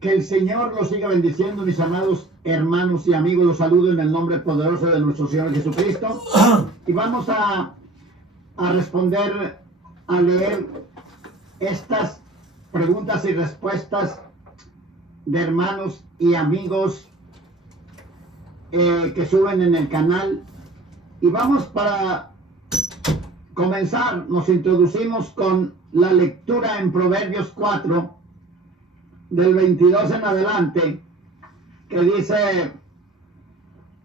Que el Señor los siga bendiciendo, mis amados hermanos y amigos. Los saludo en el nombre poderoso de nuestro Señor Jesucristo. Y vamos a responder, a leer estas preguntas y respuestas de hermanos y amigos que suben en el canal. Y vamos para comenzar, nos introducimos con la lectura en Proverbios 4, del 22 en adelante, que dice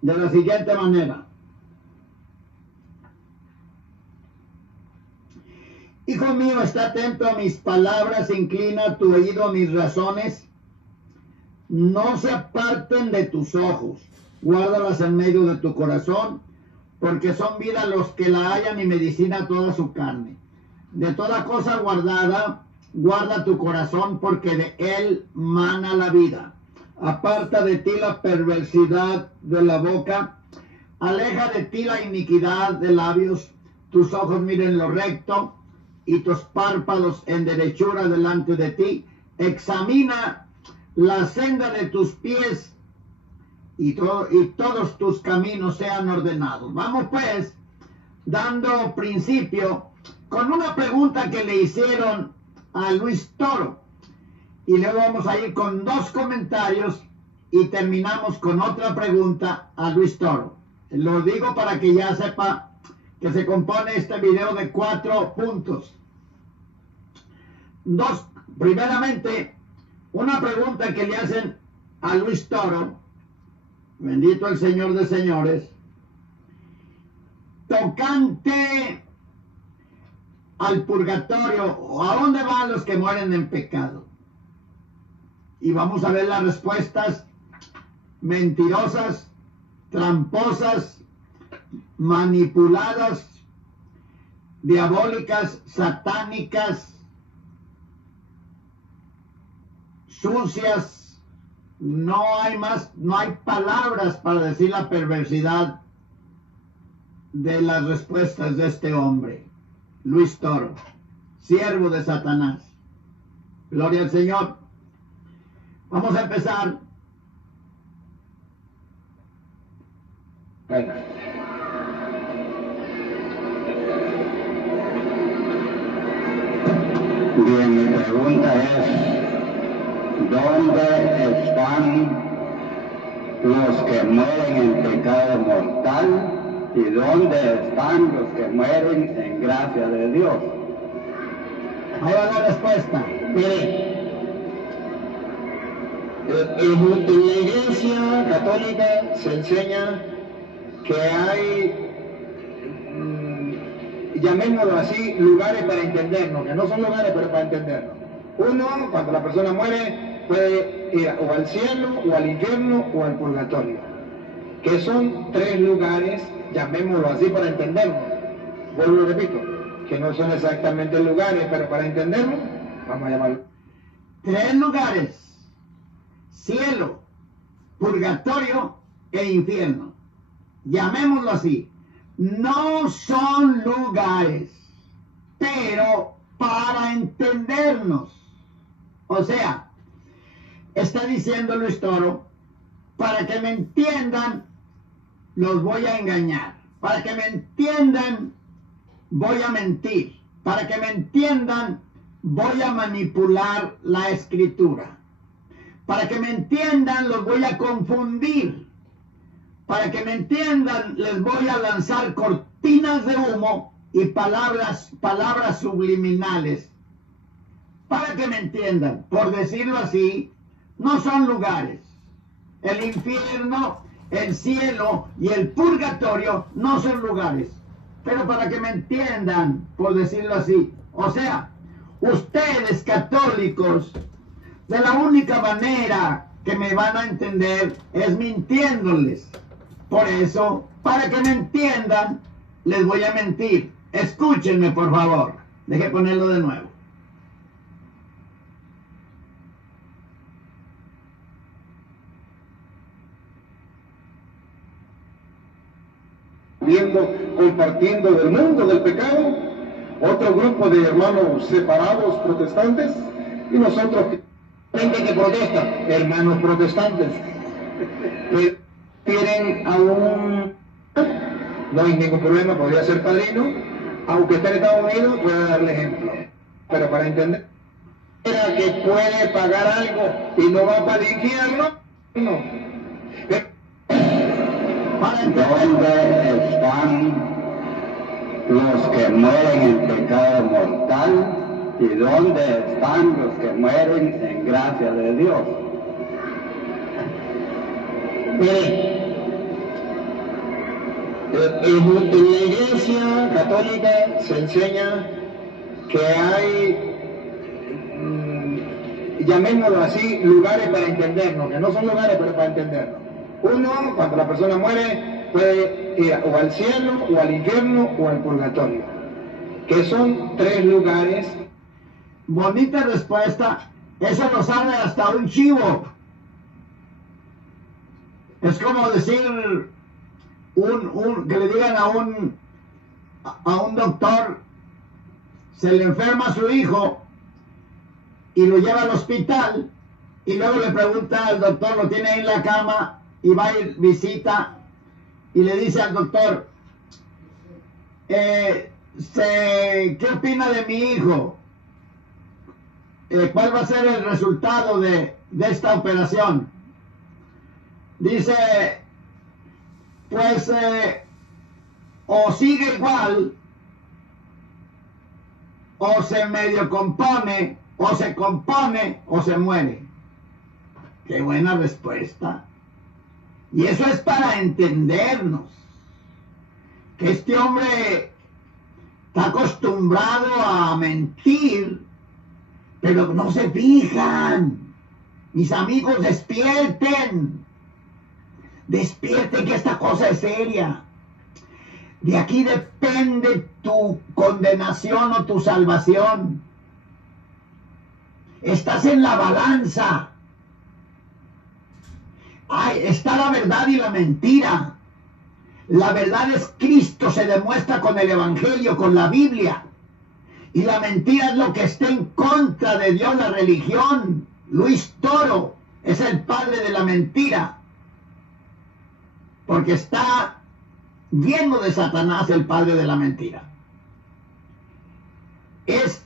de la siguiente manera: Hijo mío, está atento a mis palabras, inclina tu oído a mis razones, no se aparten de tus ojos, guárdalas en medio de tu corazón, porque son vida los que la hallan y medicina a toda su carne. De toda cosa guardada, guarda tu corazón, porque de él mana la vida. Aparta de ti la perversidad de la boca, aleja de ti la iniquidad de labios. Tus ojos miren lo recto, y tus párpados en derechura delante de ti. Examina la senda de tus pies, y todos tus caminos sean ordenados. Vamos pues, dando principio con una pregunta que le hicieron a Luis Toro, y luego vamos a ir con dos comentarios y terminamos con otra pregunta a Luis Toro. Lo digo para que ya sepa que se compone este video de 4 puntos. Primeramente, una pregunta que le hacen a Luis Toro, bendito el Señor de señores, tocante al purgatorio, o a dónde van los que mueren en pecado. Y vamos a ver las respuestas mentirosas, tramposas, manipuladas, diabólicas, satánicas, sucias. No hay palabras para decir la perversidad de las respuestas de este hombre, Luis Toro, siervo de Satanás. Gloria al Señor. Vamos a empezar. Bien, mi pregunta es: ¿dónde están los que mueren en pecado mortal y dónde están los que mueren en gracia de Dios? Ahí va la respuesta. Mire, en la Iglesia Católica se enseña que hay, llamémoslo así, lugares para entendernos, que no son lugares pero para entendernos. Uno, cuando la persona muere, puede ir o al cielo, o al infierno, o al purgatorio, que son 3 lugares, llamémoslo así, para entendernos. Vuelvo y repito, que no son exactamente lugares, pero para entendernos, vamos a llamarlo 3 lugares: cielo, purgatorio e infierno. Llamémoslo así. No son lugares, pero para entendernos. O sea, está diciendo Luis Toro: para que me entiendan, los voy a engañar. Para que me entiendan, voy a mentir. Para que me entiendan, voy a manipular la escritura. Para que me entiendan, los voy a confundir. Para que me entiendan, les voy a lanzar cortinas de humo y palabras subliminales. Para que me entiendan, por decirlo así, no son lugares. El infierno, el cielo y el purgatorio no son lugares. Pero para que me entiendan, por decirlo así, o sea, ustedes católicos, de la única manera que me van a entender es mintiéndoles. Por eso, para que me entiendan, les voy a mentir. Escúchenme, por favor. Deje ponerlo de nuevo. Compartiendo del mundo del pecado, otro grupo de hermanos separados protestantes, y nosotros gente que protesta, hermanos protestantes, quieren a un... No hay ningún problema, podría ser padrino, aunque esté en Estados Unidos, puede darle ejemplo. Pero para entender que puede pagar algo y no va para el infierno, no. ¿Dónde están los que mueren en pecado mortal? ¿Y dónde están los que mueren en gracia de Dios? Mire, en la Iglesia Católica se enseña que hay, llamémoslo así, lugares para entendernos, que no son lugares pero para entendernos. Uno, cuando la persona muere, puede ir o al cielo, o al infierno, o al purgatorio, que son 3 lugares. Bonita respuesta. Eso lo sabe hasta un chivo. Es como decir que le digan a un doctor, se le enferma a su hijo y lo lleva al hospital y luego le pregunta al doctor, lo tiene ahí en la cama y va y visita y le dice al doctor, ¿qué opina de mi hijo? ¿Cuál va a ser el resultado de esta operación? Dice, pues o sigue igual, o se medio compone, o se compone, o se muere. Qué buena respuesta. Y eso es para entendernos. Que este hombre está acostumbrado a mentir, pero no se fijan. Mis amigos, despierten. Despierten que esta cosa es seria. De aquí depende tu condenación o tu salvación. Estás en la balanza. Está la verdad y la mentira. La verdad es Cristo, se demuestra con el Evangelio, con la Biblia. Y la mentira es lo que está en contra de Dios, la religión. Luis Toro es el padre de la mentira. Porque está lleno de Satanás, el padre de la mentira. Es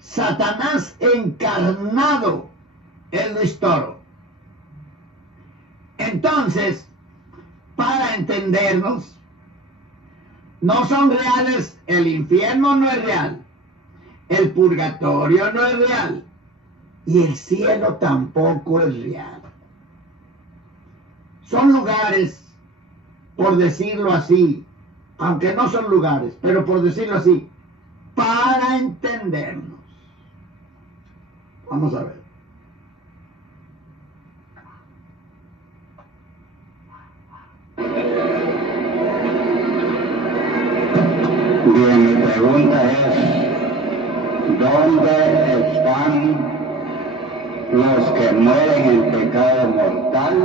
Satanás encarnado en Luis Toro. Entonces, para entendernos, no son reales, el infierno no es real, el purgatorio no es real, y el cielo tampoco es real. Son lugares, por decirlo así, aunque no son lugares, pero por decirlo así, para entendernos. Vamos a ver. Bien, mi pregunta es, ¿dónde están los que mueren en pecado mortal?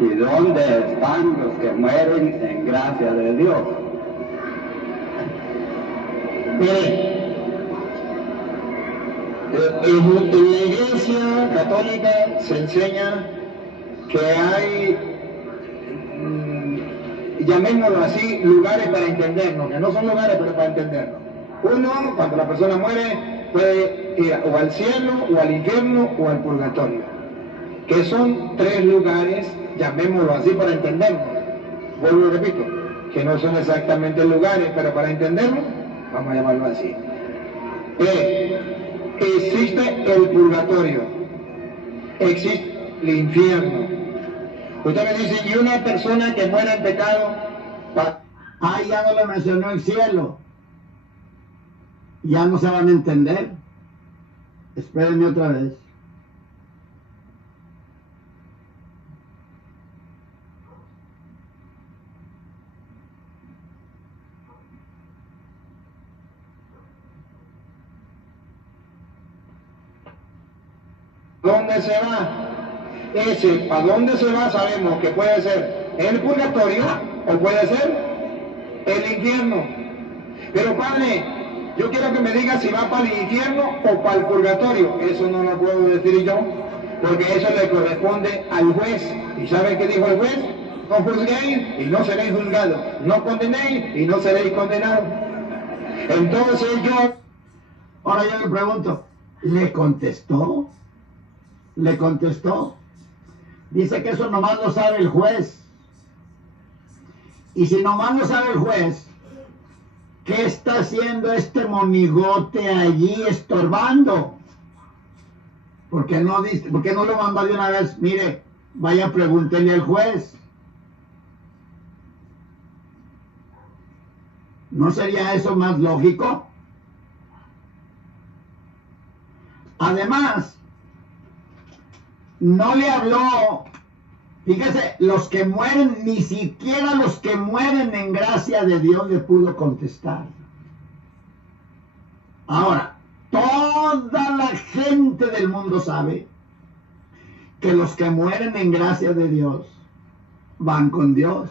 ¿Y dónde están los que mueren en gracia de Dios? Mire, en la Iglesia Católica se enseña que hay, llamémoslo así, lugares para entendernos, que no son lugares pero para entendernos. Uno, cuando la persona muere, puede ir o al cielo, o al infierno, o al purgatorio, que son 3 lugares, llamémoslo así para entendernos. Vuelvo y repito, que no son exactamente lugares, pero para entendernos, vamos a llamarlo así. Existe el purgatorio, existe el infierno. Usted me dice, ¿y una persona que muera en pecado? Ya no le mencionó el cielo. Ya no se van a entender. Espérenme otra vez. ¿Dónde se va? Ese, ¿para dónde se va? Sabemos que puede ser el purgatorio o puede ser el infierno. Pero padre, yo quiero que me diga si va para el infierno o para el purgatorio. Eso no lo puedo decir yo. porque eso le corresponde al juez. ¿Y saben qué dijo el juez? No juzguéis y no seréis juzgados, no condenéis y no seréis condenados. Entonces ahora yo le pregunto, ¿le contestó? ¿Le contestó? Dice que eso nomás lo sabe el juez. Y si nomás lo sabe el juez, ¿qué está haciendo este monigote allí estorbando? ¿Por qué no lo manda de una vez? Mire, vaya, pregúntele al juez. ¿No sería eso más lógico? Además, no le habló, fíjese, los que mueren, ni siquiera los que mueren en gracia de Dios le pudo contestar. Ahora, toda la gente del mundo sabe que los que mueren en gracia de Dios van con Dios.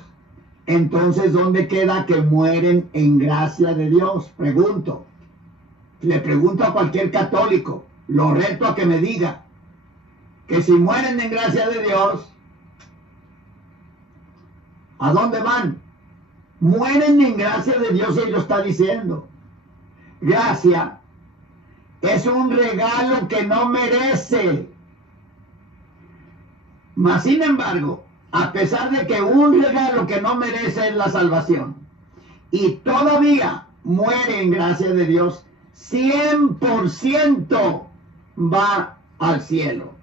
Entonces, ¿dónde queda que mueren en gracia de Dios? Pregunto. Le pregunto a cualquier católico, lo reto a que me diga que si mueren en gracia de Dios, ¿a dónde van? Mueren en gracia de Dios, y lo está diciendo. Gracia es un regalo que no merece. Mas, sin embargo, a pesar de que un regalo que no merece es la salvación, y todavía muere en gracia de Dios, 100% va al cielo.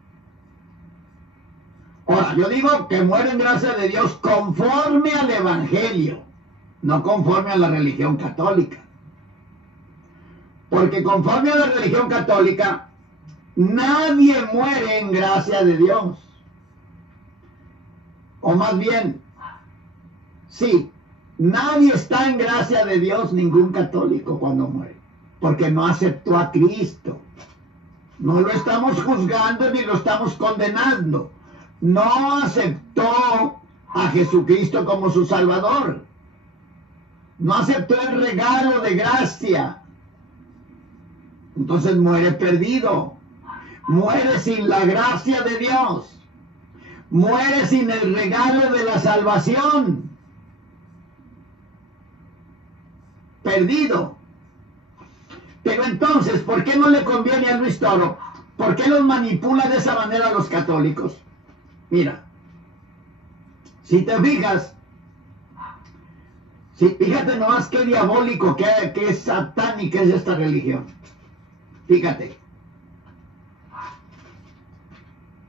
Ahora, yo digo que muere en gracia de Dios conforme al Evangelio, no conforme a la religión católica. Porque conforme a la religión católica, nadie muere en gracia de Dios. O más bien, sí, nadie está en gracia de Dios, ningún católico, cuando muere, porque no aceptó a Cristo. No lo estamos juzgando ni lo estamos condenando. No aceptó a Jesucristo como su Salvador. No aceptó el regalo de gracia. Entonces muere perdido. Muere sin la gracia de Dios. Muere sin el regalo de la salvación. Perdido. Pero entonces, ¿por qué no le conviene a Luis Toro? ¿Por qué los manipula de esa manera a los católicos? Mira, si te fijas, fíjate nomás qué diabólico, qué satánica es esta religión. Fíjate.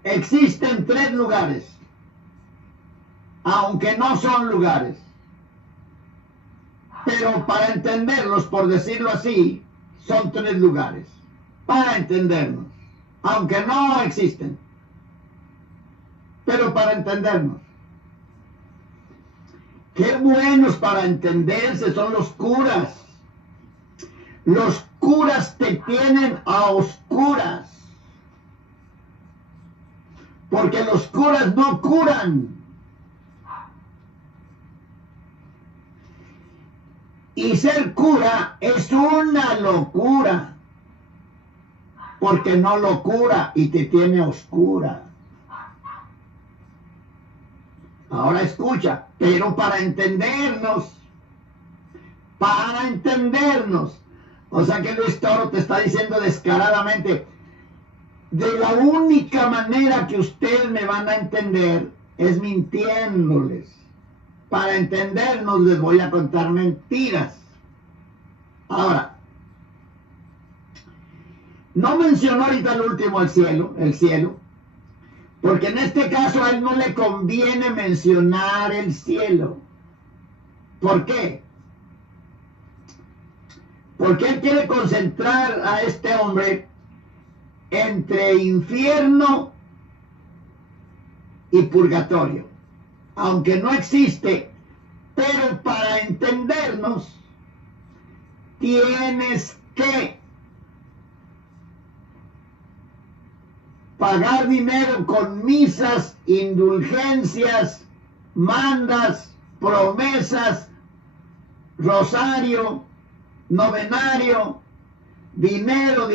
Existen 3 lugares, aunque no son lugares. Pero para entenderlos, por decirlo así, son 3 lugares. Para entendernos, aunque no existen. Pero para entendernos. Qué buenos para entenderse son los curas. Los curas te tienen a oscuras. Porque los curas no curan. Y ser cura es una locura. Porque no lo cura y te tiene a oscura. Ahora escucha, pero para entendernos. O sea que Luis Toro te está diciendo descaradamente, de la única manera que ustedes me van a entender es mintiéndoles. Para entendernos les voy a contar mentiras. Ahora, no mencionó ahorita el último, el cielo, porque en este caso a él no le conviene mencionar el cielo. ¿Por qué? Porque él quiere concentrar a este hombre entre infierno y purgatorio, aunque no existe, pero para entendernos tienes que pagar dinero con misas, indulgencias, mandas, promesas, rosario, novenario, dinero,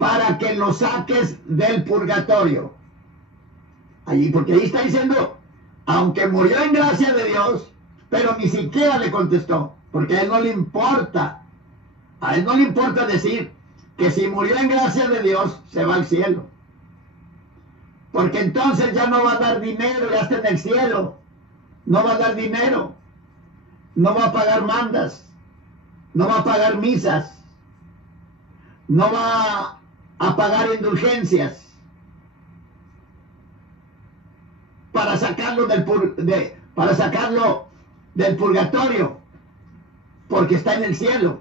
para que lo saques del purgatorio. Allí, porque ahí está diciendo, aunque murió en gracia de Dios, pero ni siquiera le contestó, porque a él no le importa. A él no le importa decir que si murió en gracia de Dios, se va al cielo. Porque entonces ya no va a dar dinero, ya está en el cielo. No va a dar dinero. No va a pagar mandas. No va a pagar misas. No va a pagar indulgencias. Para sacarlo del purgatorio. Porque está en el cielo.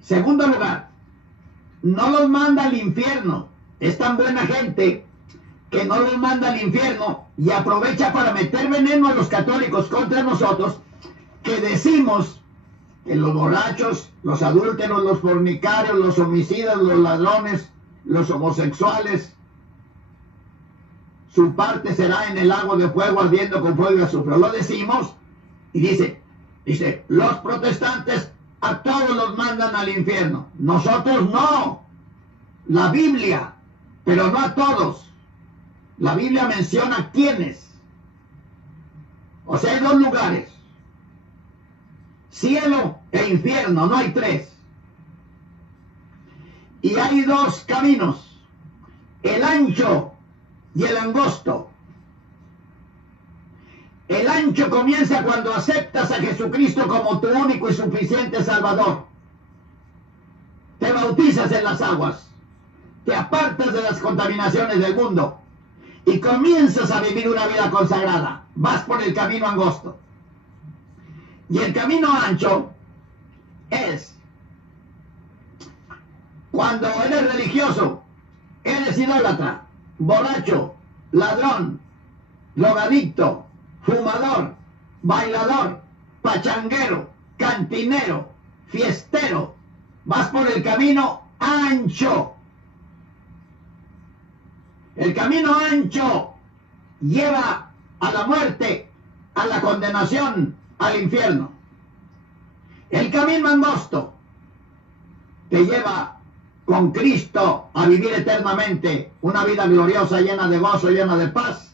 Segundo lugar, no los manda al infierno. Es tan buena gente que no los manda al infierno y aprovecha para meter veneno a los católicos contra nosotros, que decimos que los borrachos, los adúlteros, los fornicarios, los homicidas, los ladrones, los homosexuales, su parte será en el lago de fuego ardiendo con fuego y azufre. Lo decimos y dice, los protestantes a todos los mandan al infierno. Nosotros no. La Biblia, pero no a todos. La Biblia menciona quiénes. O sea, hay dos lugares. Cielo e infierno, no hay tres. Y hay dos caminos. El ancho y el angosto. El ancho comienza cuando aceptas a Jesucristo como tu único y suficiente Salvador. Te bautizas en las aguas. Te apartas de las contaminaciones del mundo y comienzas a vivir una vida consagrada. Vas por el camino angosto. Y el camino ancho es cuando eres religioso, eres idólatra, borracho, ladrón, drogadicto, fumador, bailador, pachanguero, cantinero, fiestero. Vas por el camino ancho. El camino ancho lleva a la muerte, a la condenación, al infierno. El camino angosto te lleva con Cristo a vivir eternamente una vida gloriosa, llena de gozo, llena de paz,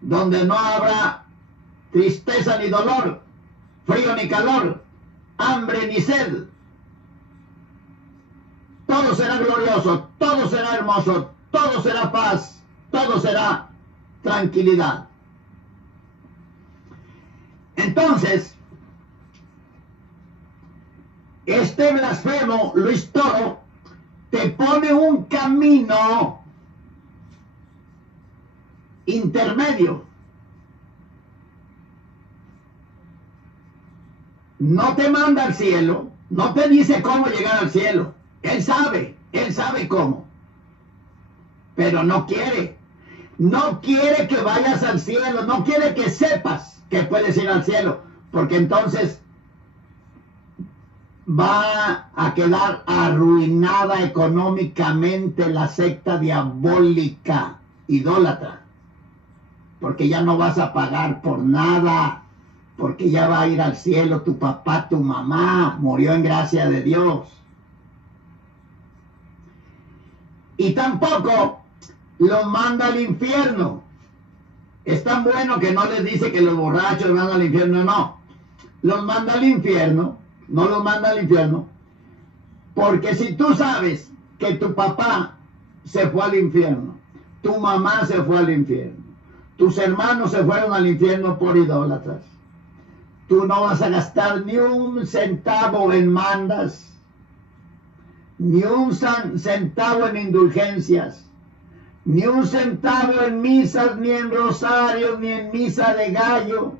donde no habrá tristeza ni dolor, frío ni calor, hambre ni sed. Todo será glorioso, todo será hermoso, todo será paz, todo será tranquilidad. Entonces, este blasfemo Luis Toro te pone un camino intermedio. No te manda al cielo, no te dice cómo llegar al cielo. Él sabe cómo. Pero no quiere que vayas al cielo, no quiere que sepas que puedes ir al cielo, porque entonces va a quedar arruinada económicamente la secta diabólica idólatra, porque ya no vas a pagar por nada, porque ya va a ir al cielo tu papá, tu mamá, murió en gracia de Dios. Y tampoco los manda al infierno. Es tan bueno que no les dice que los borrachos van al infierno, no. Los manda al infierno, no los manda al infierno, porque si tú sabes que tu papá se fue al infierno, tu mamá se fue al infierno, tus hermanos se fueron al infierno por idólatras, tú no vas a gastar ni un centavo en mandas, ni un centavo en indulgencias, ni un centavo en misas, ni en rosarios, ni en misa de gallo,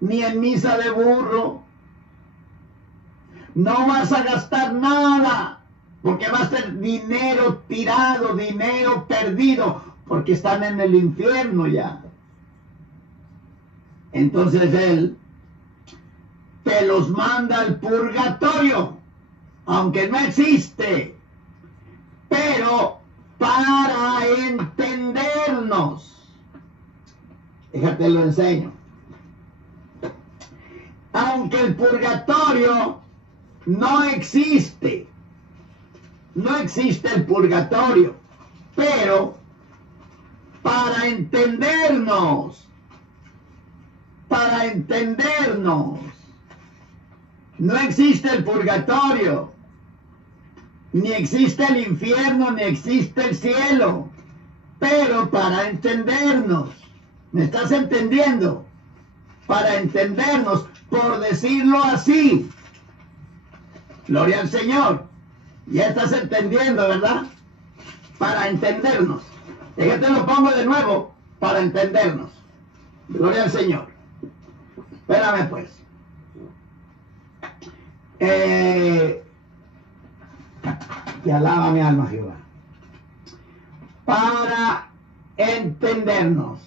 ni en misa de burro. No vas a gastar nada, porque va a ser dinero tirado, dinero perdido, porque están en el infierno ya. Entonces él te los manda al purgatorio, aunque no existe, pero para entendernos. Déjate lo enseño. Aunque el purgatorio no existe, no existe el purgatorio, pero para entendernos, no existe el purgatorio, ni existe el infierno, ni existe el cielo, pero para entendernos, ¿me estás entendiendo? Para entendernos, por decirlo así. Gloria al Señor. Ya estás entendiendo, ¿verdad? Para entendernos. Déjate lo pongo de nuevo, para entendernos. Gloria al Señor. Espérame pues. Que alaba mi alma Jehová. Para entendernos.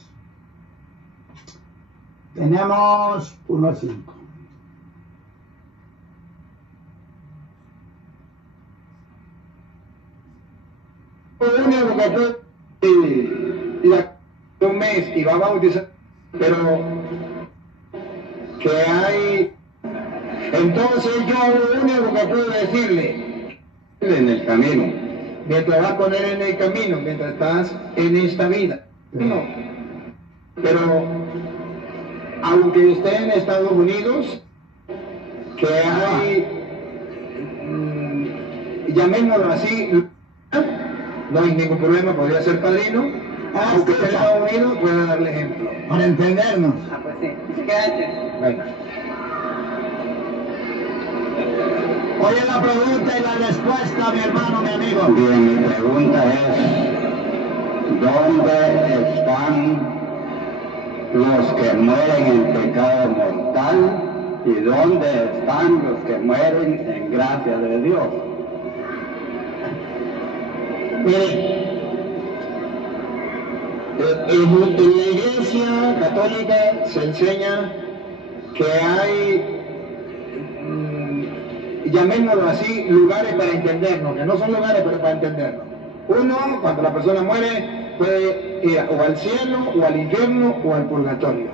Tenemos 1 a 5. Único que puede un mes y va a bautizar, pero que hay, entonces yo lo único que puedo decirle En el camino. mientras vas con él en el camino, mientras estás en esta vida, no. Pero aunque esté en Estados Unidos, que hay, llamémoslo así, no hay ningún problema, podría ser padrino, aunque esté en Estados Unidos, puede darle ejemplo. Para entendernos. Ah, pues sí. Quédate. Bueno. Oye la pregunta y la respuesta, mi hermano, mi amigo. Bien, mi pregunta es, ¿dónde están los que mueren en pecado mortal y dónde están los que mueren en gracia de Dios? Mire, en la Iglesia Católica se enseña que hay, llamémoslo así, lugares para entendernos, que no son lugares pero para entendernos. Uno, cuando la persona muere, puede ir o al cielo, o al infierno, o al purgatorio,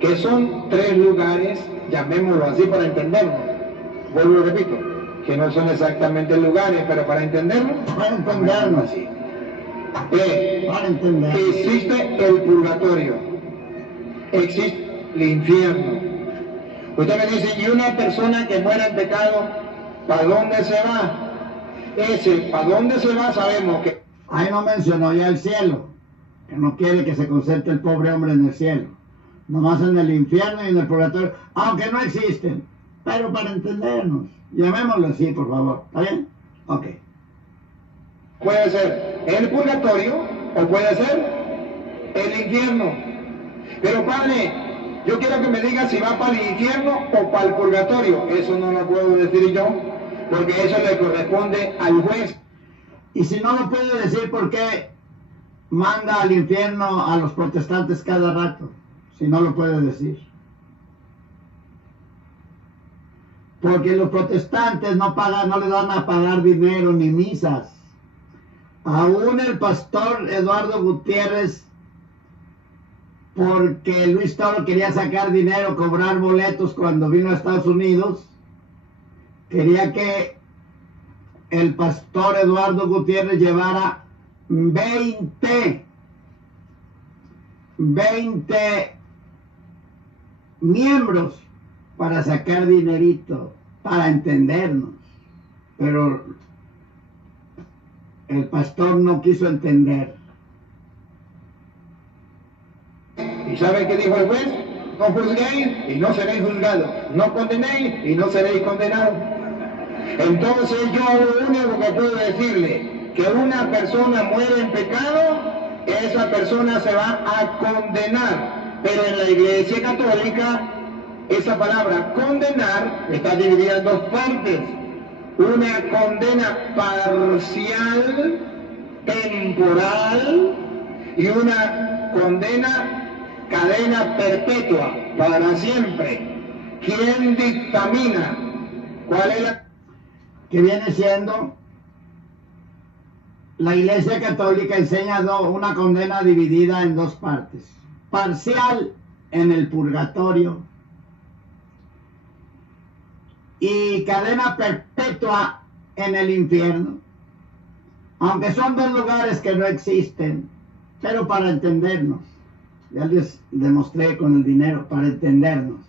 que son 3 lugares, llamémoslo así, para entendernos. Vuelvo y repito, que no son exactamente lugares, pero para entendernos, Para entendernos. así. Para entender. Existe el purgatorio, existe el infierno. Usted me dice, ¿y una persona que muera en pecado, para dónde se va? Ese, ¿para dónde se va? Sabemos que Ahí no mencionó ya el cielo, que no quiere que se concentre el pobre hombre en el cielo, nomás en el infierno y en el purgatorio, aunque no existen, pero para entendernos, llamémoslo así, por favor, ¿está bien? Ok. puede ser el purgatorio o puede ser el infierno. Pero padre, yo quiero que me diga si va para el infierno o para el purgatorio. Eso no lo puedo decir yo, porque eso le corresponde al juez. Y si no lo puede decir, ¿por qué manda al infierno a los protestantes cada rato? Si no lo puede decir. Porque los protestantes no le dan a pagar dinero ni misas. Aún el pastor Eduardo Gutiérrez, porque Luis Toro quería sacar dinero, cobrar boletos cuando vino a Estados Unidos, quería que el pastor Eduardo Gutiérrez llevara 20 miembros para sacar dinerito, para entendernos. Pero el pastor no quiso entender. ¿Y saben qué dijo el juez? No juzguéis y no seréis juzgados. No condenéis y no seréis condenados. Entonces yo lo único que puedo decirle, que una persona muere en pecado, esa persona se va a condenar. Pero en la Iglesia Católica, esa palabra condenar está dividida en 2 partes. Una condena parcial, temporal, y una condena cadena perpetua, para siempre. ¿Quién dictamina cuál es la...? Que viene siendo, la Iglesia Católica enseña una condena dividida en 2 partes. Parcial en el purgatorio y cadena perpetua en el infierno. Aunque son dos lugares que no existen, pero para entendernos. Ya les demostré con el dinero, para entendernos.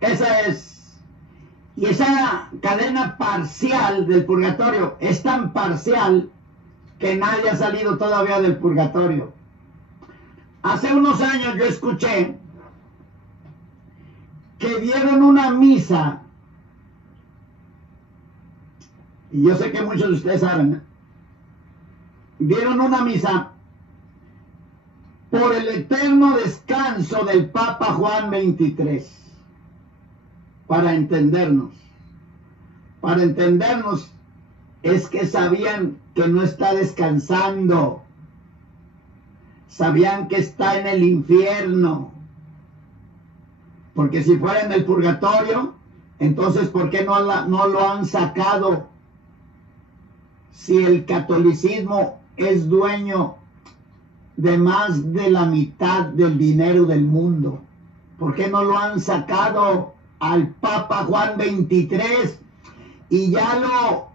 Esa es. Y esa cadena parcial del purgatorio es tan parcial que nadie ha salido todavía del purgatorio. Hace unos años yo escuché que dieron una misa, y yo sé que muchos de ustedes saben, dieron una misa por el eterno descanso del Papa Juan XXIII, para entendernos. Para entendernos es que sabían que no está descansando, sabían que está en el infierno, porque si fuera en el purgatorio, entonces ¿por qué no lo han sacado? Si el catolicismo es dueño de más de la mitad del dinero del mundo, ¿por qué no lo han sacado al Papa Juan XXIII y ya lo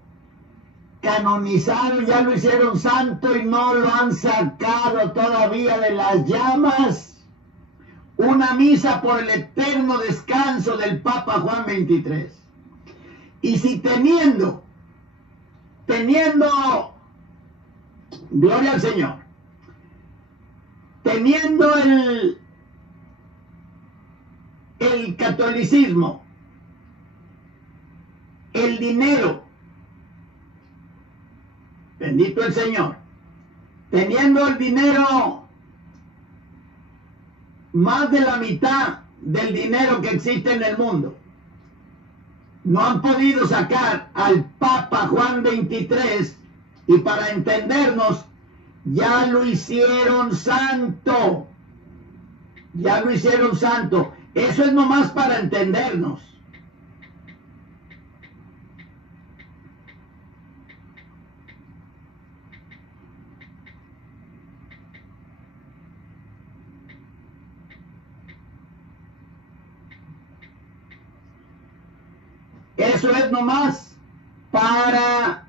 canonizaron, ya lo hicieron santo y no lo han sacado todavía de las llamas? Una misa por el eterno descanso del Papa Juan XXIII. Y si teniendo, gloria al Señor, teniendo el catolicismo, el dinero, bendito el Señor, teniendo el dinero, más de la mitad del dinero que existe en el mundo, no han podido sacar al Papa Juan XXIII, y para entendernos, ya lo hicieron santo. Ya lo hicieron santo. Eso es nomás para entendernos. Eso es nomás para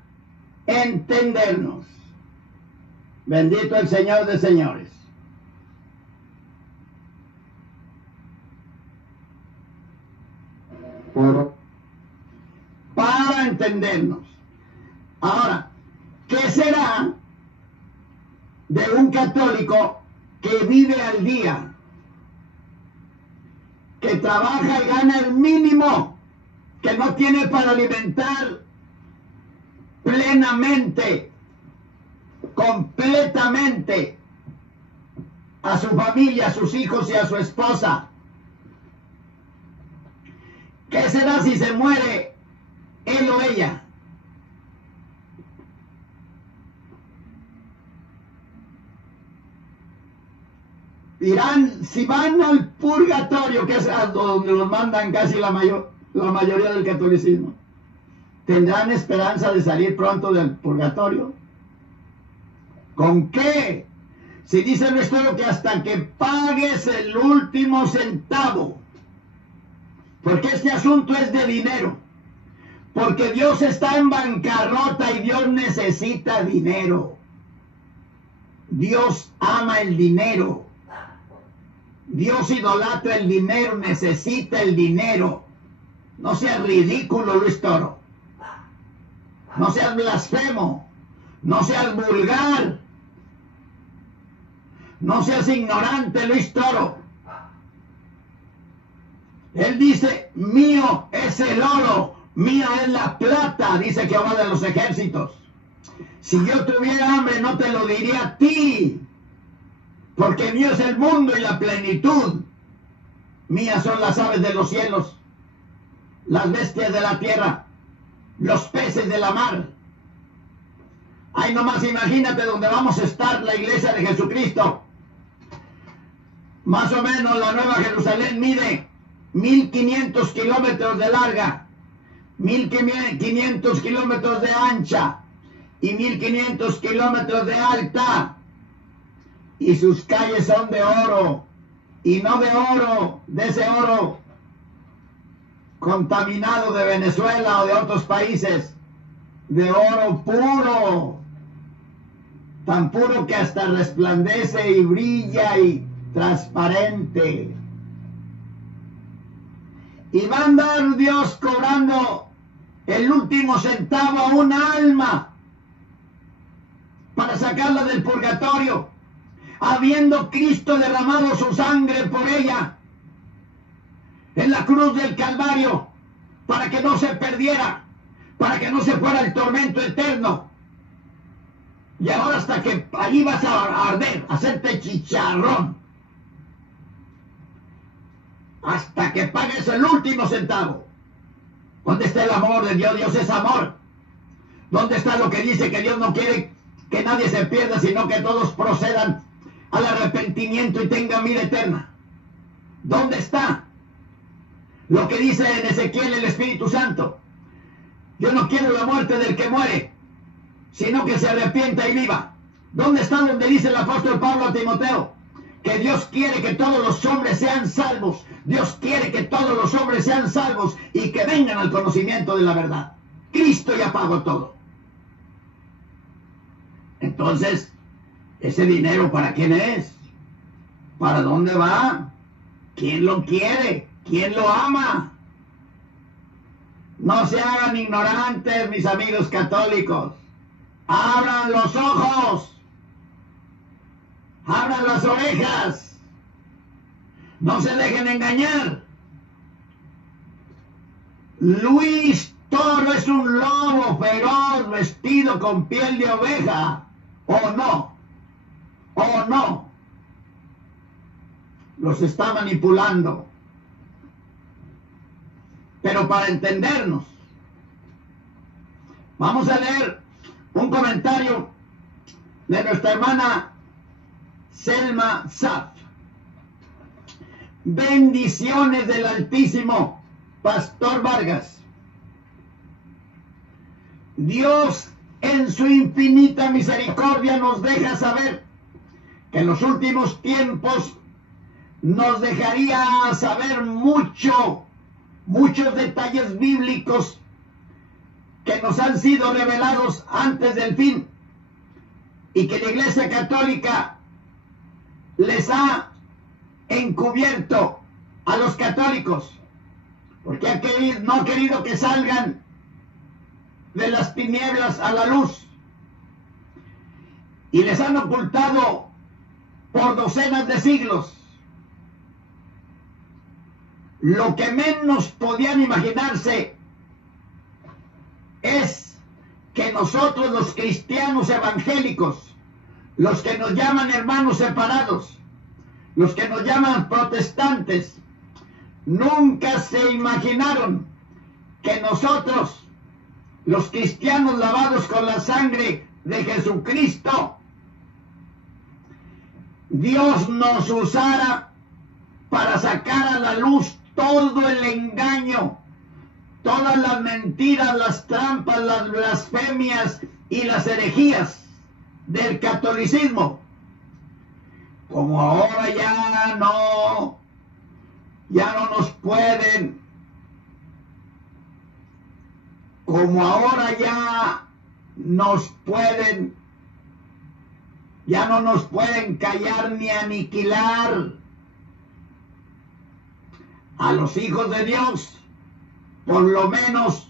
entendernos. Bendito el Señor de señores. Para entendernos. Ahora, ¿qué será de un católico que vive al día, que trabaja y gana el mínimo, que no tiene para alimentar plenamente, completamente a su familia, a sus hijos y a su esposa? ¿Qué será si se muere él o ella? Dirán, si van al purgatorio, que es a donde los mandan casi la mayoría del catolicismo, ¿tendrán esperanza de salir pronto del purgatorio? ¿Con qué? Si dice nuestro que hasta que pagues el último centavo, porque este asunto es de dinero, porque Dios está en bancarrota y Dios necesita dinero. Dios ama el dinero. Dios idolatra el dinero, necesita el dinero. No seas ridículo, Luis Toro. No seas blasfemo. No seas vulgar. No seas ignorante, Luis Toro. Él dice, mío es el oro, mía es la plata, dice Jehová de los ejércitos. Si yo tuviera hambre, no te lo diría a ti, porque mío es el mundo y la plenitud. Mías son las aves de los cielos, las bestias de la tierra, los peces de la mar. Ay, nomás imagínate dónde vamos a estar la iglesia de Jesucristo. Más o menos la Nueva Jerusalén mide 1500 kilómetros de larga, 1500 kilómetros de ancha y 1500 kilómetros de alta. Y sus calles son de oro, y no de oro, de ese oro contaminado de Venezuela o de otros países, de oro puro, tan puro que hasta resplandece y brilla y transparente. Y va a andar Dios cobrando el último centavo a una alma para sacarla del purgatorio, habiendo Cristo derramado su sangre por ella en la cruz del Calvario, para que no se perdiera, para que no se fuera el tormento eterno. Y ahora hasta que allí vas a arder, a hacerte chicharrón, hasta que pagues el último centavo. ¿Dónde está el amor de Dios? Dios es amor. ¿Dónde está lo que dice que Dios no quiere que nadie se pierda, sino que todos procedan al arrepentimiento y tengan vida eterna? ¿Dónde está lo que dice en Ezequiel el Espíritu Santo? Yo no quiero la muerte del que muere, sino que se arrepienta y viva. ¿Dónde está donde dice el apóstol Pablo a Timoteo que Dios quiere que todos los hombres sean salvos? Dios quiere que todos los hombres sean salvos y que vengan al conocimiento de la verdad. Cristo ya pagó todo. Entonces, ¿ese dinero para quién es? ¿Para dónde va? ¿Quién lo quiere? ¿Quién lo ama? No se hagan ignorantes, mis amigos católicos. Abran los ojos. Abran las orejas. No se dejen engañar. Luis Toro es un lobo feroz vestido con piel de oveja. ¿O no? ¿O no? Los está manipulando. Pero para entendernos, vamos a leer un comentario de nuestra hermana Selma Saf. Bendiciones del Altísimo, Pastor Vargas. Dios en su infinita misericordia nos deja saber que en los últimos tiempos nos dejaría saber muchos detalles bíblicos que nos han sido revelados antes del fin y que la Iglesia Católica les ha encubierto a los católicos, porque no ha querido que salgan de las tinieblas a la luz, y les han ocultado por docenas de siglos lo que menos podían imaginarse. Es que nosotros, los cristianos evangélicos, los que nos llaman hermanos separados, los que nos llaman protestantes, nunca se imaginaron que nosotros, los cristianos lavados con la sangre de Jesucristo, Dios nos usara para sacar a la luz todo el engaño, todas las mentiras, las trampas, las blasfemias y las herejías del catolicismo. Como ahora ya no nos pueden, como ahora ya no nos pueden callar ni aniquilar a los hijos de Dios, por lo menos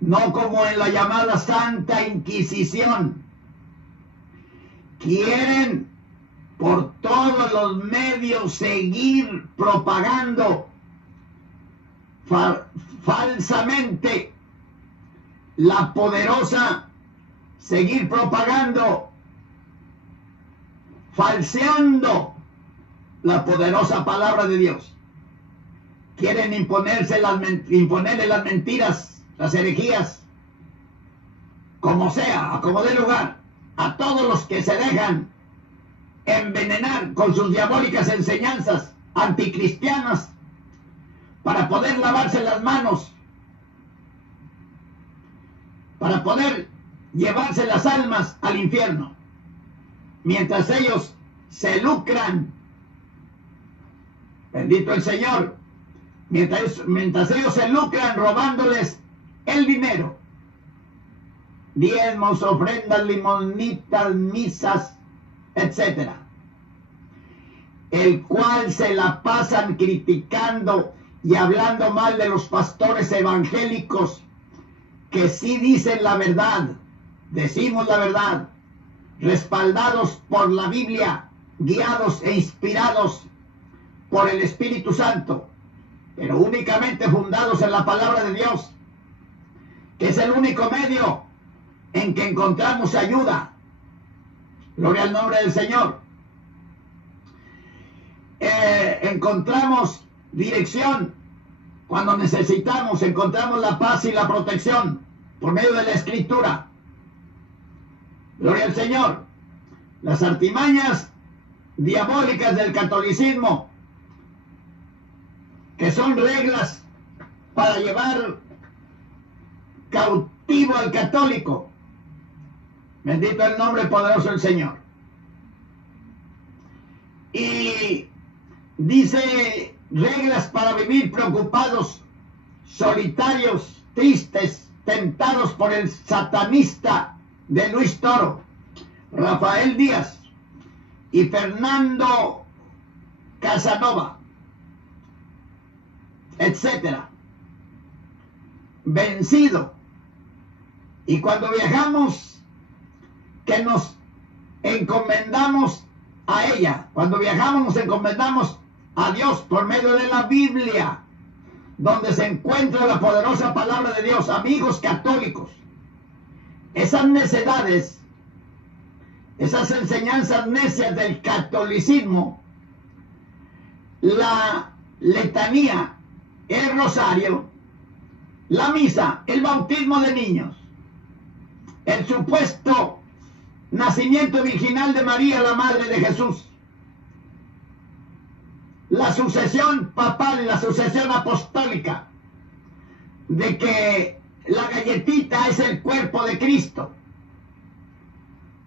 no como en la llamada Santa Inquisición. Quieren por todos los medios seguir propagando falsamente la poderosa, seguir propagando, falseando la poderosa palabra de Dios. Quieren imponerle las mentiras, las herejías, como sea, como dé lugar, a todos los que se dejan envenenar con sus diabólicas enseñanzas anticristianas para poder lavarse las manos, para poder llevarse las almas al infierno, mientras ellos se lucran. Bendito el Señor, mientras ellos se lucran robándoles el dinero, diezmos, ofrendas, limosnitas, misas, etc., el cual se la pasan criticando y hablando mal de los pastores evangélicos que sí dicen la verdad, decimos la verdad, respaldados por la Biblia, guiados e inspirados por el Espíritu Santo, pero únicamente fundados en la palabra de Dios, que es el único medio en que encontramos ayuda. Gloria al nombre del Señor. Encontramos dirección cuando necesitamos, encontramos la paz y la protección por medio de la Escritura. Gloria al Señor. Las artimañas diabólicas del catolicismo, que son reglas para llevar cautivo al católico. Bendito el nombre poderoso del Señor. Y dice reglas para vivir preocupados, solitarios, tristes, tentados por el satanista de Luis Toro, Rafael Díaz y Fernando Casanova, etcétera. Vencido. Y cuando viajamos, que nos encomendamos a ella. Cuando viajamos nos encomendamos a Dios por medio de la Biblia, donde se encuentra la poderosa palabra de Dios. Amigos católicos, esas necedades, esas enseñanzas necias del catolicismo, la letanía, el rosario, la misa, el bautismo de niños, el supuesto nacimiento virginal de María, la madre de Jesús, la sucesión papal y la sucesión apostólica, de que la galletita es el cuerpo de Cristo,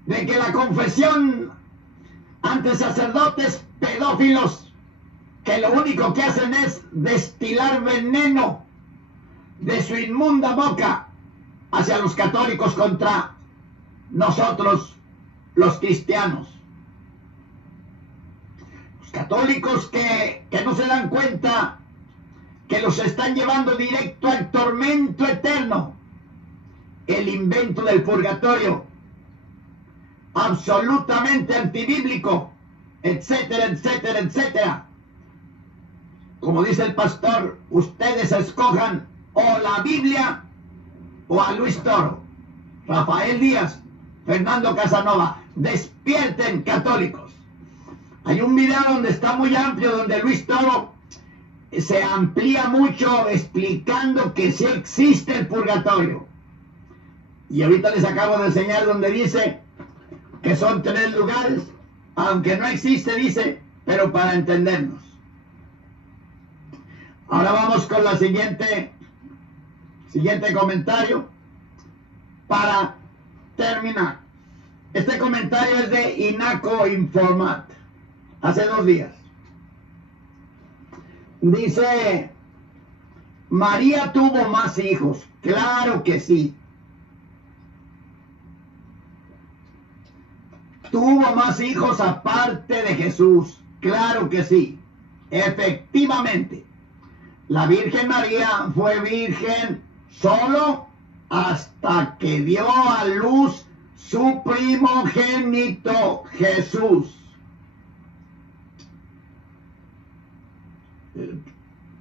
de que la confesión ante sacerdotes pedófilos, que lo único que hacen es destilar veneno de su inmunda boca hacia los católicos contra nosotros los cristianos. Los católicos que no se dan cuenta que los están llevando directo al tormento eterno, el invento del purgatorio, absolutamente antibíblico, etcétera, etcétera, etcétera. Como dice el pastor, ustedes escojan o la Biblia o a Luis Toro, Rafael Díaz, Fernando Casanova. Despierten, católicos. Hay un video donde está muy amplio, donde Luis Toro se amplía mucho explicando que sí existe el purgatorio. Y ahorita les acabo de enseñar donde dice que son 3 lugares, aunque no existe, dice, pero para entendernos. Ahora vamos con la siguiente comentario para terminar. Este comentario es de Inaco Informat, hace 2 días. Dice, María tuvo más hijos. Claro que sí. Tuvo más hijos aparte de Jesús. Claro que sí. Efectivamente. La Virgen María fue virgen solo hasta que dio a luz su primogénito Jesús.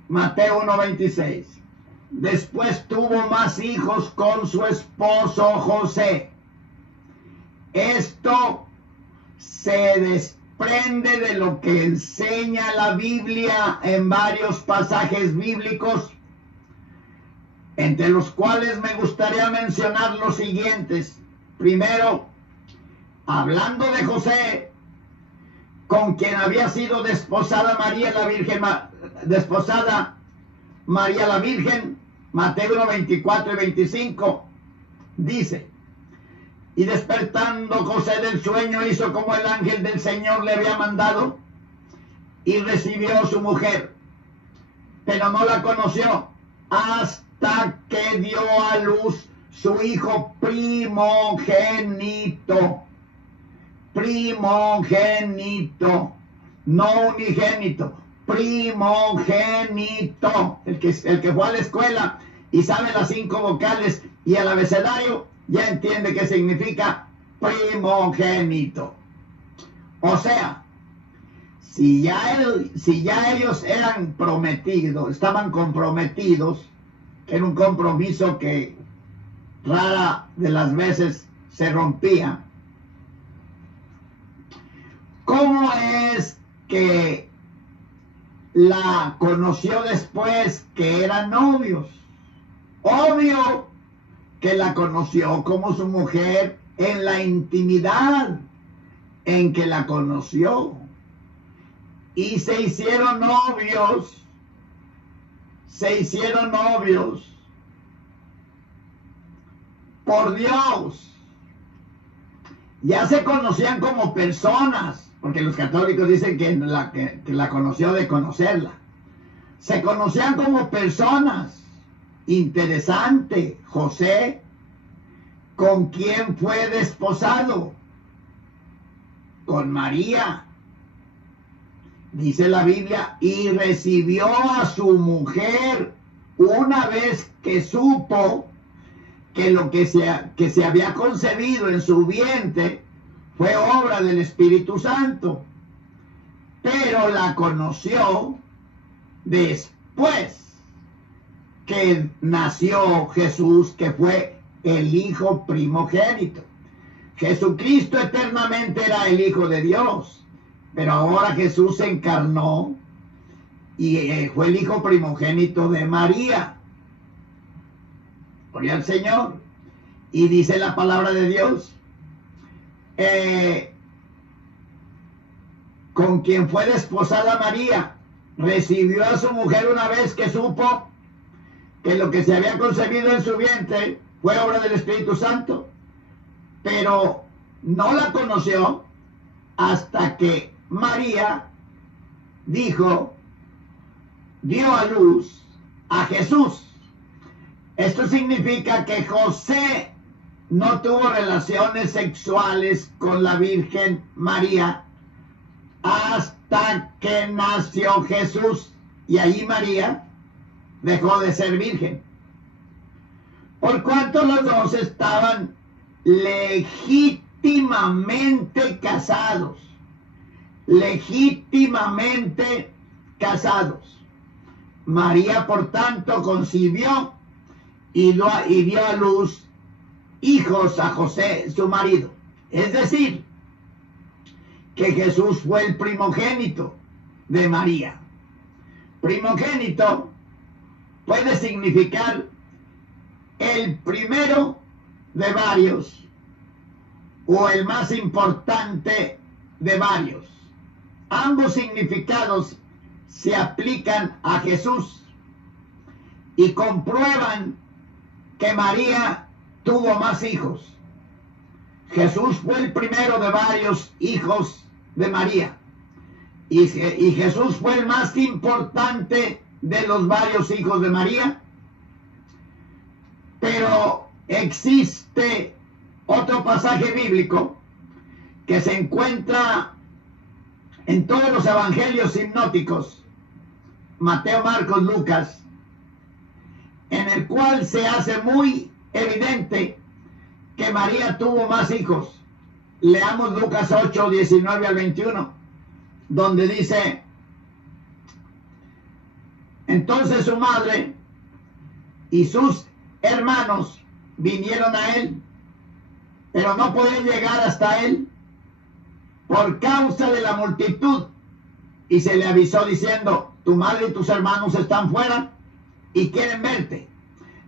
Mateo 1:26. Después tuvo más hijos con su esposo José. Esto se desprende de lo que enseña la Biblia en varios pasajes bíblicos, entre los cuales me gustaría mencionar los siguientes. Primero, hablando de José, con quien había sido desposada María la Virgen, Mateo 1:24 y 25, dice, y despertando José del sueño hizo como el ángel del Señor le había mandado y recibió a su mujer. pero no la conoció hasta que dio a luz su hijo primogénito. Primogénito, no unigénito, primogénito. El que fue a la escuela y sabe las 5 vocales y el abecedario, ya entiende qué significa primogénito. O sea, si ya ellos eran prometidos, estaban comprometidos, era un compromiso que rara de las veces se rompía. ¿Cómo es que la conoció después que eran novios? Obvio que la conoció como su mujer en la intimidad en que la conoció. Y se hicieron novios. Por Dios. Ya se conocían como personas, porque los católicos dicen que la conoció de conocerla. Se conocían como personas. Interesante, José, ¿con quién fue desposado? Con María. Dice la Biblia, y recibió a su mujer una vez que supo que lo que se había concebido en su vientre fue obra del Espíritu Santo, pero la conoció después que nació Jesús, que fue el Hijo primogénito. Jesucristo eternamente era el Hijo de Dios, pero ahora Jesús se encarnó y fue el Hijo primogénito de María. Gloria al Señor. Y dice la palabra de Dios, con quien fue desposada María, recibió a su mujer una vez que supo que lo que se había concebido en su vientre fue obra del Espíritu Santo, pero no la conoció hasta que María dio a luz a Jesús. Esto significa que José no tuvo relaciones sexuales con la Virgen María hasta que nació Jesús, y allí María dejó de ser virgen. Por cuanto los dos estaban legítimamente casados. Legítimamente casados. María, por tanto, concibió y dio a luz hijos a José, su marido. Es decir, que Jesús fue el primogénito de María. Primogénito puede significar el primero de varios o el más importante de varios. Ambos significados se aplican a Jesús y comprueban que María tuvo más hijos. Jesús fue el primero de varios hijos de María. Y Jesús fue el más importante de los varios hijos de María. Pero existe otro pasaje bíblico que se encuentra en todos los evangelios sinópticos, Mateo, Marcos, Lucas, en el cual se hace muy evidente que María tuvo más hijos. Leamos Lucas 8, 19 al 21, donde dice: entonces su madre y sus hermanos vinieron a él, pero no podían llegar hasta él por causa de la multitud, y se le avisó diciendo: tu madre y tus hermanos están fuera y quieren verte.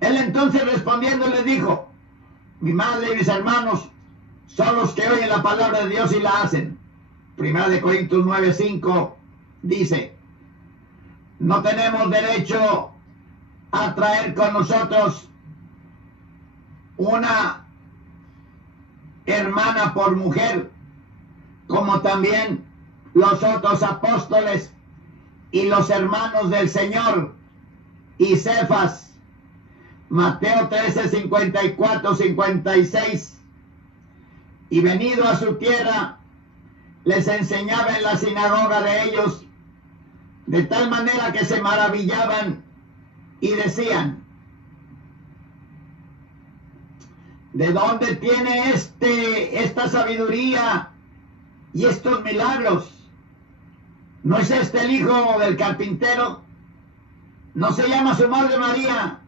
Él entonces respondiendo les dijo: mi madre y mis hermanos son los que oyen la palabra de Dios y la hacen. Primera de Corintios 9:5 dice: no tenemos derecho a traer con nosotros una hermana por mujer, como también los otros apóstoles y los hermanos del Señor y Cefas. Mateo 13, 54, 56. Y venido a su tierra, les enseñaba en la sinagoga de ellos, de tal manera que se maravillaban y decían: ¿de dónde tiene esta sabiduría y estos milagros? ¿No es este el hijo del carpintero? ¿No se llama su madre María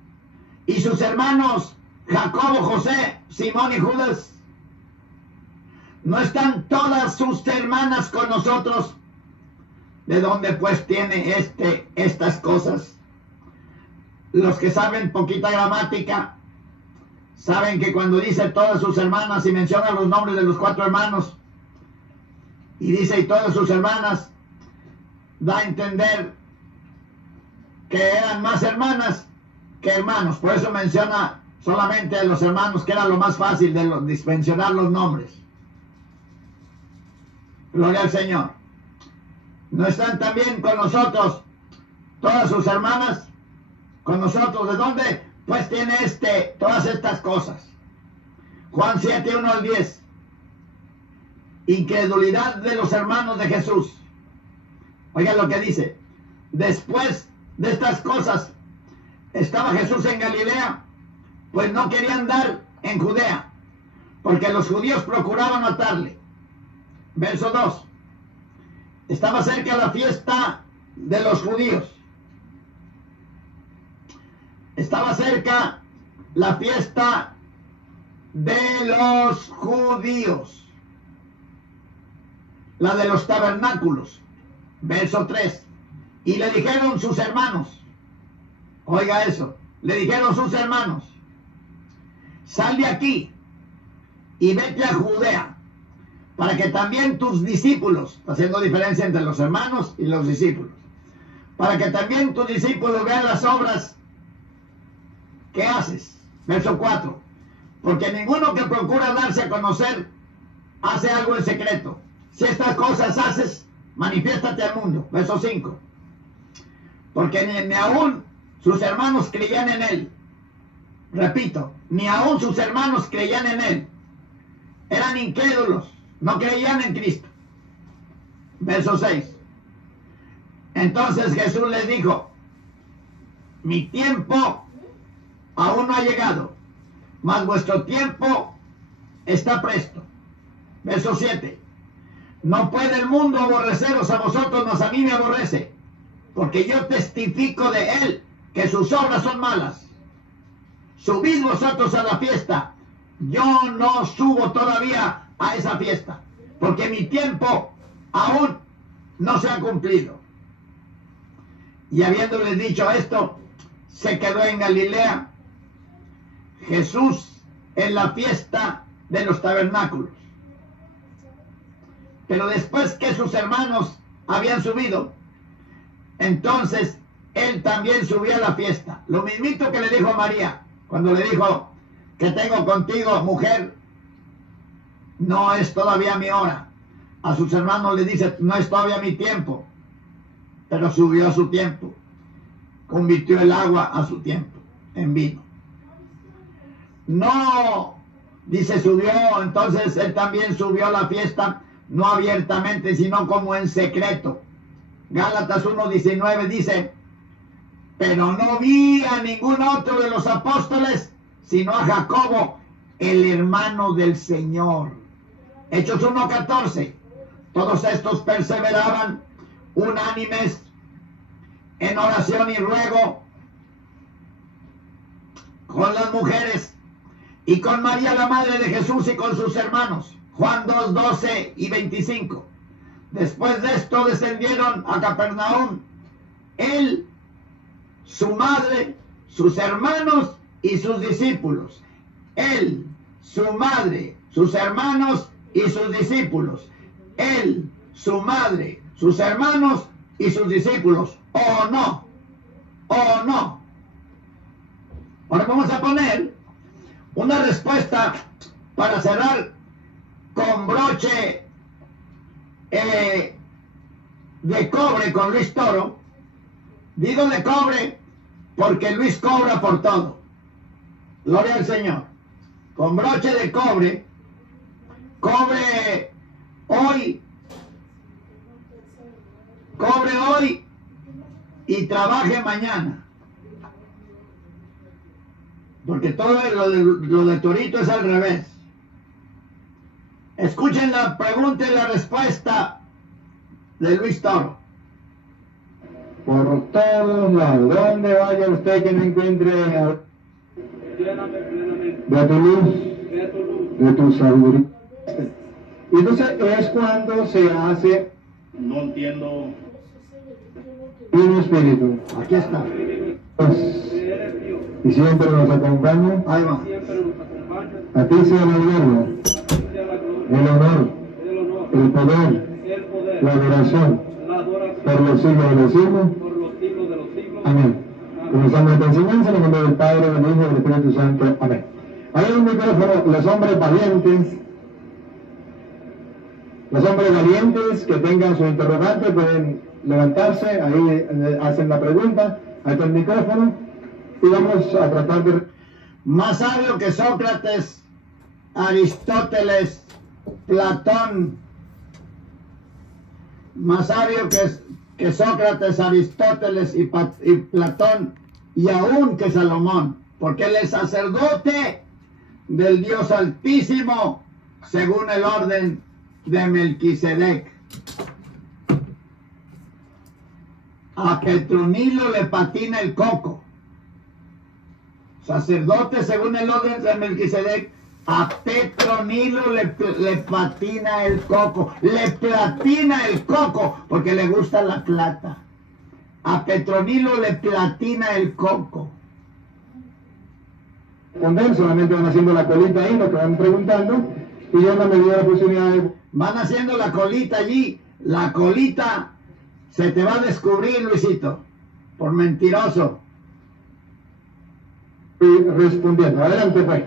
y sus hermanos Jacobo, José, Simón y Judas? ¿No están todas sus hermanas con nosotros? ¿De dónde pues tiene estas cosas? Los que saben poquita gramática saben que cuando dice todas sus hermanas y menciona los nombres de los 4 hermanos y dice y todas sus hermanas, da a entender que eran más hermanas que hermanos. Por eso menciona solamente a los hermanos, que era lo más fácil de mencionar los nombres. Gloria al Señor. ¿No están también con nosotros todas sus hermanas? Con nosotros, ¿de dónde? Pues tiene todas estas cosas. Juan 7, 1 al 10. Incredulidad de los hermanos de Jesús. Oigan lo que dice. Después de estas cosas, estaba Jesús en Galilea, pues no quería andar en Judea, porque los judíos procuraban matarle. Verso 2. Estaba cerca la fiesta de los judíos. Estaba cerca la fiesta de los judíos. La de los tabernáculos. Verso 3. Y le dijeron sus hermanos. Oiga eso. Le dijeron sus hermanos: sal de aquí y vete a Judea, para que también tus discípulos, haciendo diferencia entre los hermanos y los discípulos, para que también tus discípulos vean las obras que haces. Verso 4. Porque ninguno que procura darse a conocer hace algo en secreto. Si estas cosas haces, manifiéstate al mundo. Verso 5. Porque ni aún sus hermanos creían en él. Repito, ni aún sus hermanos creían en él. Eran incrédulos, no creían en Cristo. Verso 6. Entonces Jesús les dijo: mi tiempo aún no ha llegado, mas vuestro tiempo está presto. Verso 7. No puede el mundo aborreceros a vosotros, mas a mí me aborrece, porque yo testifico de él que sus obras son malas. Subid vosotros a la fiesta. Yo no subo todavía a esa fiesta, porque mi tiempo aún no se ha cumplido. Y habiéndoles dicho esto, se quedó en Galilea Jesús en la fiesta de los tabernáculos. Pero después que sus hermanos habían subido, entonces él también subió a la fiesta. Lo mismito que le dijo a María, cuando le dijo: que tengo contigo, mujer, no es todavía mi hora. A sus hermanos le dice: no es todavía mi tiempo. Pero subió a su tiempo. Convirtió el agua a su tiempo en vino. No, dice, subió, entonces él también subió a la fiesta, no abiertamente, sino como en secreto. Gálatas 1:19 dice: pero no vi a ningún otro de los apóstoles, sino a Jacobo, el hermano del Señor. Hechos 1:14. Todos estos perseveraban unánimes en oración y ruego con las mujeres y con María la madre de Jesús y con sus hermanos. Juan 2:12 y 25. Después de esto descendieron a Capernaum, él, su madre, sus hermanos y sus discípulos. Él, su madre, sus hermanos y sus discípulos. Él, su madre, sus hermanos y sus discípulos. ¿O no? ¿O no? Ahora vamos a poner una respuesta para cerrar con broche de cobre con Luis Toro. Digo de cobre porque Luis cobra por todo. Gloria al Señor. Con broche de cobre, cobre hoy y trabaje mañana. Porque todo lo de Torito es al revés. Escuchen la pregunta y la respuesta de Luis Toro. Por todos lados, donde vaya usted que no encuentre de tu luz, de tu sabiduría. Y entonces es cuando se hace, no entiendo, un espíritu. Aquí está. Y siempre nos acompaña. Ahí va. A ti sea la gloria, el honor, el poder, la adoración, por los siglos de los siglos. Amén. Comenzamos esta enseñanza en el nombre del Padre, del Hijo y del Espíritu Santo. Amén. Hay un micrófono, los hombres valientes que tengan su interrogante pueden levantarse, ahí hacen la pregunta, ahí está el micrófono y vamos a tratar de... Más sabio que Sócrates, Aristóteles, Platón, más sabio que Sócrates, Aristóteles y Platón, y aún que Salomón, porque él es sacerdote del Dios Altísimo, según el orden de Melquisedec. A Petronilo le patina el coco. Sacerdote según el orden de Melquisedec, a Petronilo le patina el coco, le platina el coco, porque le gusta la plata. A Petronilo le platina el coco. Solamente van haciendo la colita ahí, lo que van preguntando, y yo no me dio la posibilidad de... Van haciendo la colita allí, la colita se te va a descubrir, Luisito, por mentiroso. Y respondiendo, adelante pues.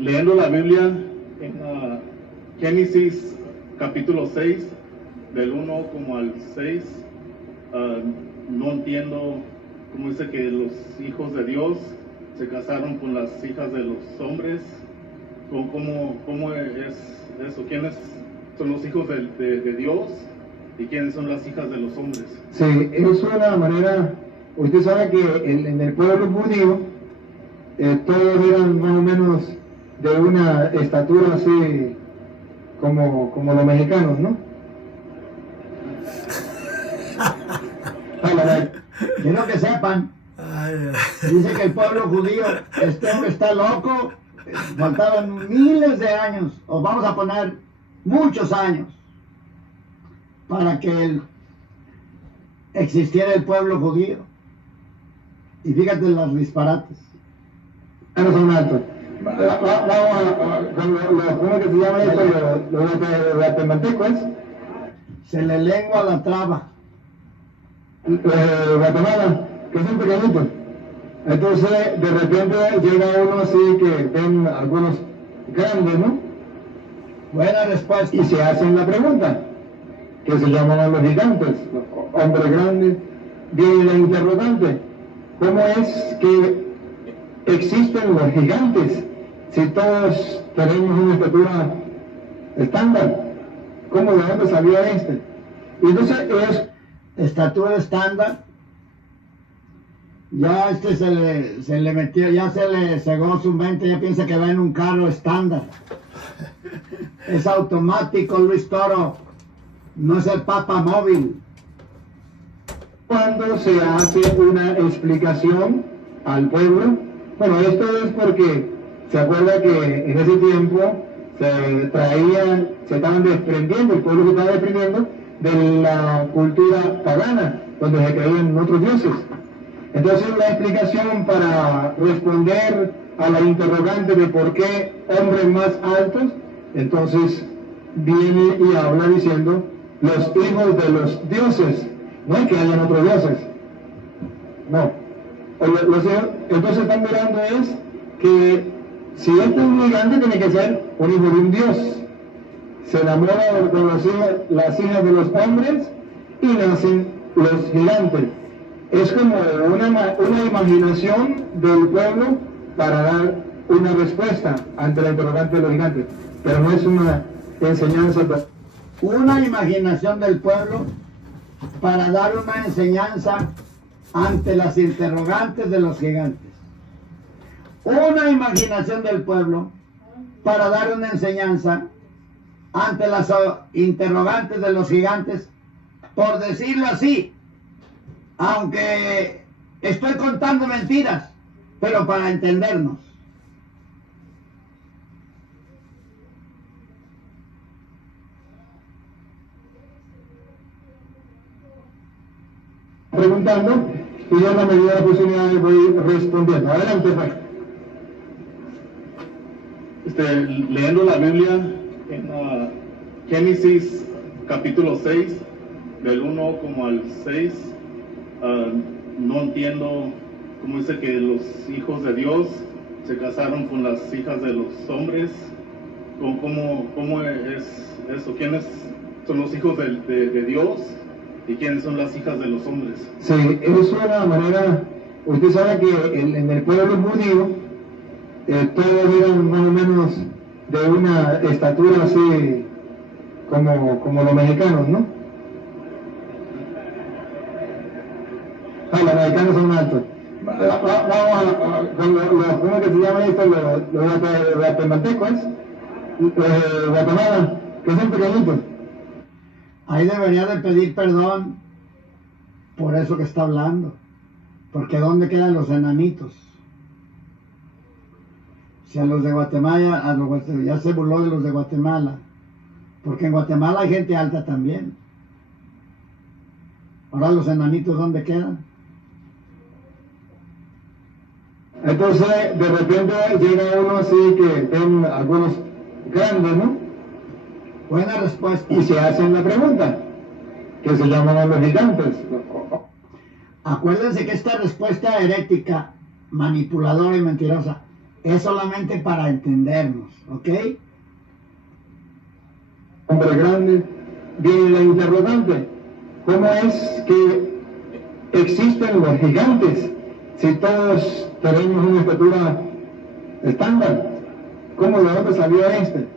Leyendo la Biblia en Génesis capítulo 6, del 1 como al 6, no entiendo cómo dice que los hijos de Dios se casaron con las hijas de los hombres. ¿Cómo es eso? ¿Quiénes son los hijos de Dios y quiénes son las hijas de los hombres? Sí, es una manera, usted sabe que en el pueblo judío todos eran más o menos de una estatura así como los mexicanos, ¿no? Quiero que sepan, dice que el pueblo judío, este hombre está loco, faltaban miles de años, o vamos a poner muchos años, para que existiera el pueblo judío. Y fíjate los disparates. No son altos. ¿Cómo que se llama eso? Lo de guatemaltecos. Se le lengua la traba. Guatemala, que son pequeñitos. Entonces, de repente llega uno así que ven algunos grandes, ¿no? Buena respuesta. Y se hacen la pregunta, que se llaman los gigantes, hombres grandes. Viene la interrogante, ¿cómo es que existen los gigantes si todos tenemos una estatura estándar? ¿Cómo de dónde salió este? Y entonces es estatura estándar. Ya se le metió, ya se le cegó su mente, ya piensa que va en un carro estándar. Es automático, Luis Toro. No es el Papa móvil. Cuando se hace una explicación al pueblo, bueno, esto es porque se acuerda que en ese tiempo se estaban desprendiendo, el pueblo se estaba desprendiendo de la cultura pagana, donde se creían en otros dioses. Entonces la explicación para responder a la interrogante de por qué hombres más altos, entonces viene y habla diciendo los hijos de los dioses, no es que hayan otros dioses, no. Entonces están mirando es que si este es un gigante tiene que ser un hijo de un dios. Se enamora de las hijas de los hombres y nacen los gigantes. Es como una imaginación del pueblo para dar una respuesta ante la interrogante de los gigantes, pero no es una enseñanza. Una imaginación del pueblo para dar una enseñanza ante las interrogantes de los gigantes. Una imaginación del pueblo para dar una enseñanza ante las interrogantes de los gigantes, por decirlo así, aunque estoy contando mentiras, pero para entendernos. Preguntando y yo en la medida de la posibilidad voy respondiendo. Adelante, Frank. Leyendo la Biblia en Génesis capítulo 6, del 1 como al 6, no entiendo cómo dice que los hijos de Dios se casaron con las hijas de los hombres. ¿Cómo es eso? ¿Quiénes son los hijos de Dios y quiénes son las hijas de los hombres? Sí, es una manera, usted sabe que en el pueblo judío todos eran más o menos de una estatura así como los mexicanos, ¿no? Los mexicanos son altos. ¿Cómo que se llama esto? Los guatemaltecos, Guatemala, que son pequeñitos. Ahí debería de pedir perdón por eso que está hablando, porque ¿dónde quedan los enanitos? Si a los de Guatemala, ya se burló de los de Guatemala, porque en Guatemala hay gente alta también. Ahora los enanitos, ¿dónde quedan? Entonces, de repente llega uno así que ven algunos grandes, ¿no? Buena respuesta. Y se hacen la pregunta, que se llaman los gigantes. Acuérdense que esta respuesta herética, manipuladora y mentirosa es solamente para entendernos, ¿ok? Hombre grande, viene la interrogante. ¿Cómo es que existen los gigantes si todos tenemos una estatura estándar? ¿Cómo de dónde salió este?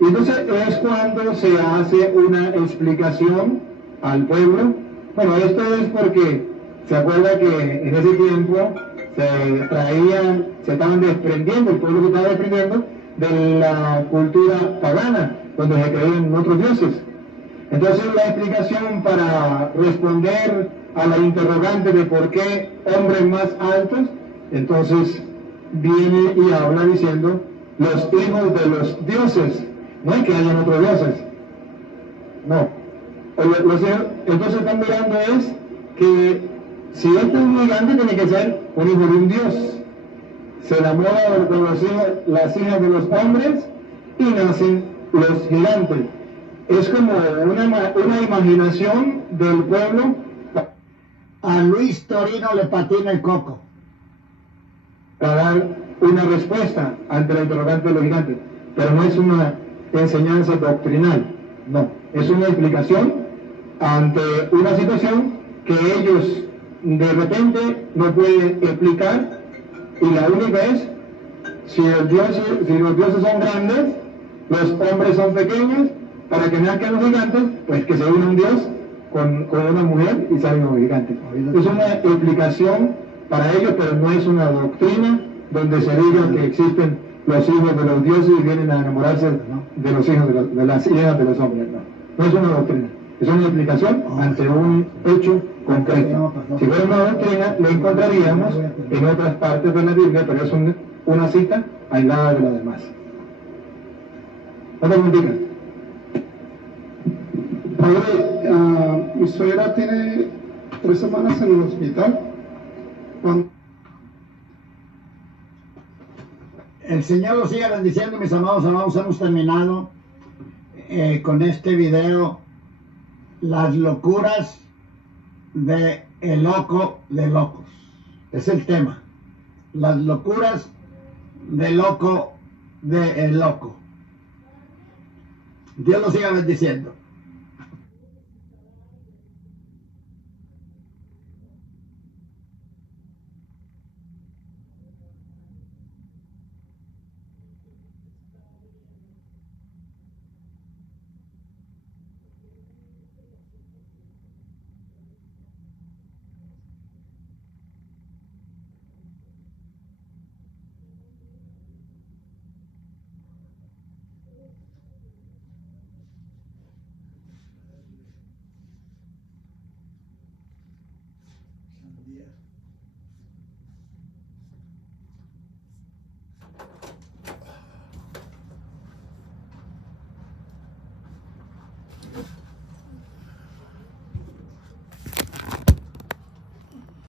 Y entonces es cuando se hace una explicación al pueblo. Bueno, esto es porque se acuerda que en ese tiempo se estaban desprendiendo, el pueblo se estaba desprendiendo de la cultura pagana, donde se creían otros dioses. Entonces la explicación para responder a la interrogante de por qué hombres más altos, entonces viene y habla diciendo los hijos de los dioses. No es que hayan otros dioses, no. Entonces están mirando es que si este es un gigante tiene que ser un hijo de un dios. Se enamora de las hijas de los hombres y nacen los gigantes. Es como una imaginación del pueblo. A Luis Torino le patina el coco. Para dar una respuesta ante la interrogante de los gigantes. Pero no es una enseñanza doctrinal, no. Es una explicación ante una situación que ellos de repente no pueden explicar, y la única es si los dioses son grandes, los hombres son pequeños, para que nazcan los gigantes, pues que se une un dios con una mujer y salen los gigantes. Es una explicación para ellos, pero no es una doctrina donde se diga que existen los hijos de los dioses y vienen a enamorarse de los hijos de las hijas de los hombres. No es una doctrina, es una explicación ante un hecho concreto. Si fuera una doctrina, lo encontraríamos en otras partes de la Biblia, pero es una cita aislada de las demás. Otra pregunta. Padre, mi suegra tiene 3 semanas en el hospital. El Señor los siga bendiciendo, mis amados hermanos. Hemos terminado con este video, las locuras de el loco de locos. Es el tema. Las locuras del loco de el loco. Dios los siga bendiciendo.